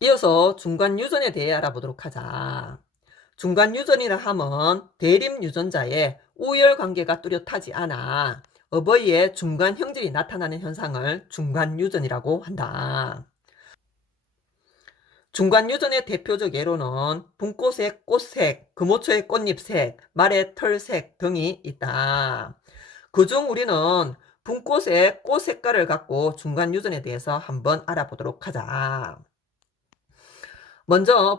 이어서 중간유전에 대해 알아보도록 하자. 중간유전이라 하면 대립유전자의 우열관계가 뚜렷하지 않아 어버이의 중간 형질이 나타나는 현상을 중간유전이라고 한다. 중간유전의 대표적 예로는 분꽃의 꽃색, 금오초의 꽃잎색, 말의 털색 등이 있다. 그중 우리는 분꽃의 꽃 색깔을 갖고 중간유전에 대해서 한번 알아보도록 하자. 먼저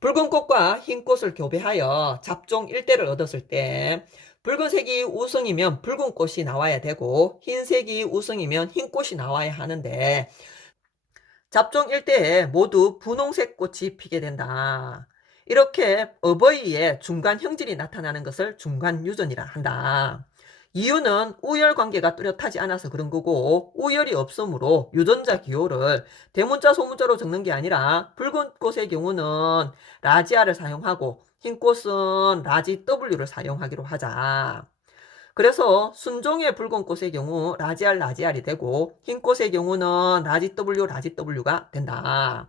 붉은 꽃과 흰 꽃을 교배하여 잡종 1대를 얻었을 때 붉은색이 우승이면 붉은 꽃이 나와야 되고 흰색이 우승이면 흰 꽃이 나와야 하는데 잡종 1대에 모두 분홍색 꽃이 피게 된다. 이렇게 어버이의 중간 형질이 나타나는 것을 중간유전이라 한다. 이유는 우열 관계가 뚜렷하지 않아서 그런 거고 우열이 없으므로 유전자 기호를 대문자 소문자로 적는 게 아니라 붉은 꽃의 경우는 라지아를 사용하고 흰 꽃은 라지 W를 사용하기로 하자. 그래서 순종의 붉은 꽃의 경우 라지알 라지알이 되고 흰 꽃의 경우는 라지 W 라지 W가 된다.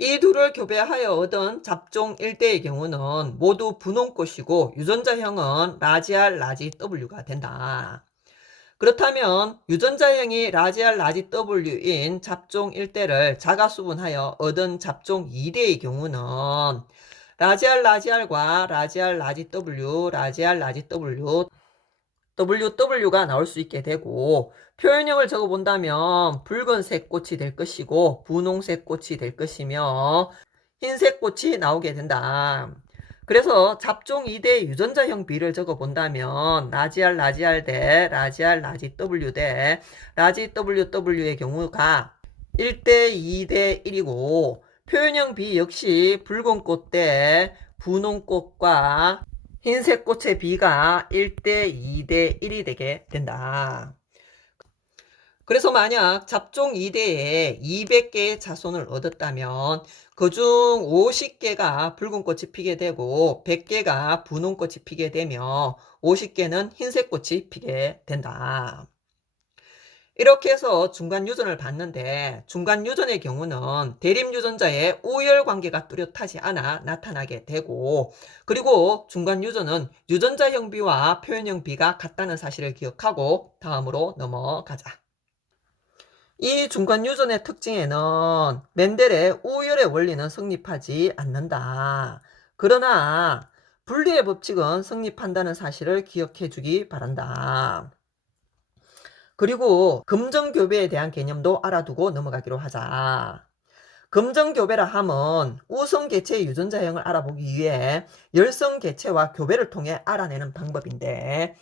이 둘을 교배하여 얻은 잡종 1대의 경우는 모두 분홍꽃이고 유전자형은 라지알 라지 W가 된다. 그렇다면 유전자형이 라지알 라지 W인 잡종 1대를 자가수분하여 얻은 잡종 2대의 경우는 라지알 라지알과 라지알 라지 W, 라지알 라지 W, WW가 나올 수 있게 되고 표현형을 적어본다면 붉은색 꽃이 될 것이고 분홍색 꽃이 될 것이며 흰색 꽃이 나오게 된다. 그래서 잡종 2대 유전자형 비를 적어본다면 라지알 라지알 대 라지알 라지 W 대 라지 WW의 경우가 1대 2대 1이고 표현형 비 역시 붉은 꽃 대 분홍꽃과 흰색 꽃의 비가 1대 2대 1이 되게 된다. 그래서 만약 잡종 2대에 200개의 자손을 얻었다면 그중 50개가 붉은 꽃이 피게 되고 100개가 분홍 꽃이 피게 되며 50개는 흰색 꽃이 피게 된다. 이렇게 해서 중간유전을 봤는데 중간유전의 경우는 대립유전자의 우열관계가 뚜렷하지 않아 나타나게 되고 그리고 중간유전은 유전자형 비와 표현형 비가 같다는 사실을 기억하고 다음으로 넘어가자. 이 중간유전의 특징에는 멘델의 우열의 원리는 성립하지 않는다. 그러나 분리의 법칙은 성립한다는 사실을 기억해 주기 바란다. 그리고 금정교배에 대한 개념도 알아두고 넘어가기로 하자. 금정교배라 함은 우성개체의 유전자형을 알아보기 위해 열성개체와 교배를 통해 알아내는 방법인데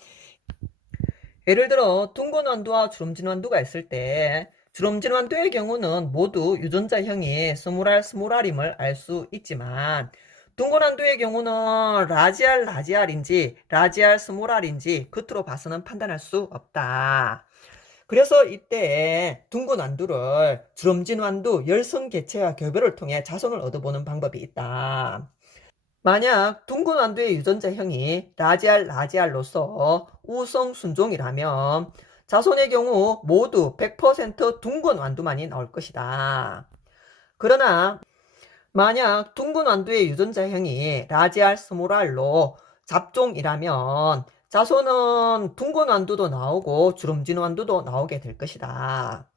예를 들어 둥근완두와 주름진완두가 있을 때 주름진완두의 경우는 모두 유전자형이 스몰R, 스몰R임을 알 수 있지만 둥근완두의 경우는 라지알, 라지알인지 라지알, 스몰R인지 겉으로 봐서는 판단할 수 없다. 그래서 이때 둥근 완두를 주름진 완두 열성 개체와 교배를 통해 자손을 얻어보는 방법이 있다. 만약 둥근 완두의 유전자형이 라지알 라지알로서 우성 순종이라면 자손의 경우 모두 100% 둥근 완두만이 나올 것이다. 그러나 만약 둥근 완두의 유전자형이 라지알 스몰R로 잡종이라면 자손은 둥근 완두도 나오고 주름진 완두도 나오게 될 것이다.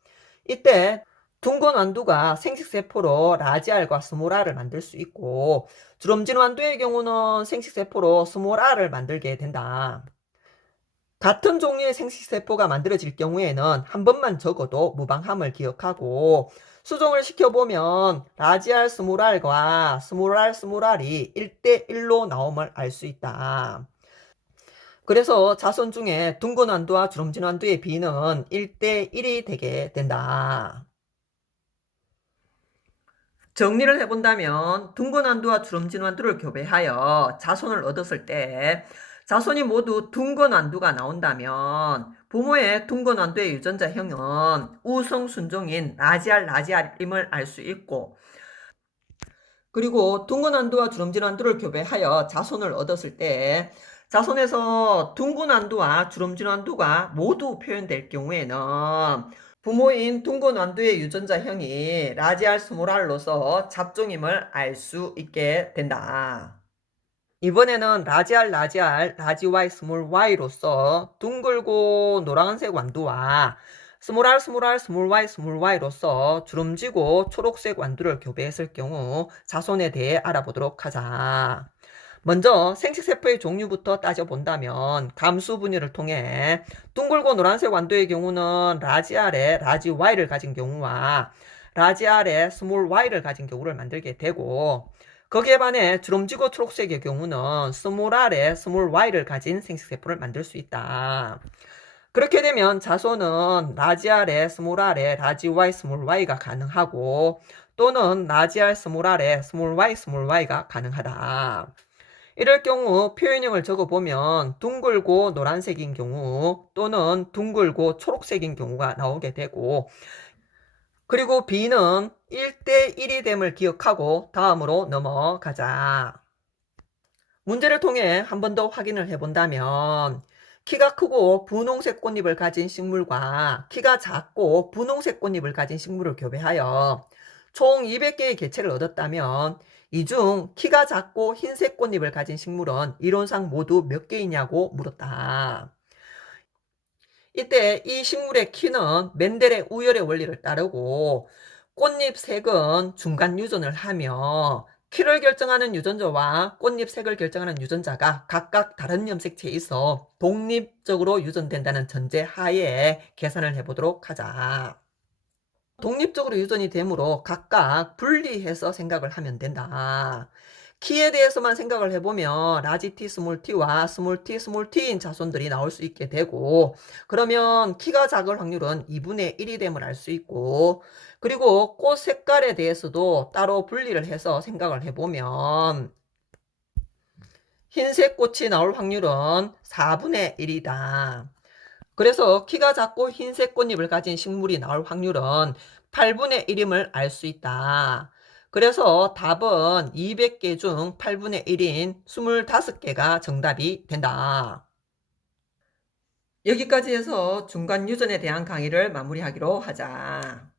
이때 둥근 완두가 생식세포로 라지알과 스몰R을 만들 수 있고 주름진 완두의 경우는 생식세포로 스몰R을 만들게 된다. 같은 종류의 생식세포가 만들어질 경우에는 한 번만 적어도 무방함을 기억하고 수정을 시켜보면 라지알 스몰R과 스몰R 스몰R이 1대1로 나옴을 알 수 있다. 그래서 자손 중에 둥근 완두와 주름진 완두의 비는 1대1이 되게 된다. 정리를 해본다면 둥근 완두와 주름진 완두를 교배하여 자손을 얻었을 때 자손이 모두 둥근 완두가 나온다면 부모의 둥근 완두의 유전자형은 우성 순종인 라지알 라지알임을 알 수 있고 그리고 둥근 완두와 주름진 완두를 교배하여 자손을 얻었을 때 자손에서 둥근 완두와 주름진 완두가 모두 표현될 경우에는 부모인 둥근 완두의 유전자형이 라지알 스몰알로서 잡종임을 알 수 있게 된다. 이번에는 라지알, 라지와이, 스몰와이로서 둥글고 노란색 완두와 스몰와이로서 주름지고 초록색 완두를 교배했을 경우 자손에 대해 알아보도록 하자. 먼저 생식세포의 종류부터 따져본다면 감수 분열을 통해 둥글고 노란색 완두의 경우는 라지알에 라지와이를 가진 경우와 라지알에 스몰와이를 가진 경우를 만들게 되고, 거기에 반해 주름지고 초록색의 경우는 스몰알에 스몰와이를 가진 생식세포를 만들 수 있다. 그렇게 되면 자손은 라지알에 스몰알에 라지와이 스몰와이가 가능하고, 또는 라지알 스몰알에 스몰와이가 가능하다. 이럴 경우 표현형을 적어보면 둥글고 노란색인 경우 또는 둥글고 초록색인 경우가 나오게 되고, 그리고 B는 1대1이 됨을 기억하고 다음으로 넘어가자. 문제를 통해 한 번 더 확인을 해본다면, 키가 크고 분홍색 꽃잎을 가진 식물과 키가 작고 분홍색 꽃잎을 가진 식물을 교배하여 총 200개의 개체를 얻었다면, 이 중 키가 작고 흰색 꽃잎을 가진 식물은 이론상 모두 몇 개이냐고 물었다. 이때 이 식물의 키는 멘델의 우열의 원리를 따르고 꽃잎 색은 중간 유전을 하며, 키를 결정하는 유전자와 꽃잎 색을 결정하는 유전자가 각각 다른 염색체에 있어 독립적으로 유전된다는 전제 하에 계산을 해보도록 하자. 독립적으로 유전이 되므로 각각 분리해서 생각을 하면 된다. 키에 대해서만 생각을 해보면 라지 T, 스몰 t와 스몰 T인 자손들이 나올 수 있게 되고, 그러면 키가 작을 확률은 2분의 1이 됨을 알 수 있고, 그리고 꽃 색깔에 대해서도 따로 분리를 해서 생각을 해보면 흰색 꽃이 나올 확률은 4분의 1이다. 그래서 키가 작고 흰색 꽃잎을 가진 식물이 나올 확률은 8분의 1임을 알 수 있다. 그래서 답은 200개 중 8분의 1인 25개가 정답이 된다. 여기까지 해서 중간 유전에 대한 강의를 마무리하기로 하자.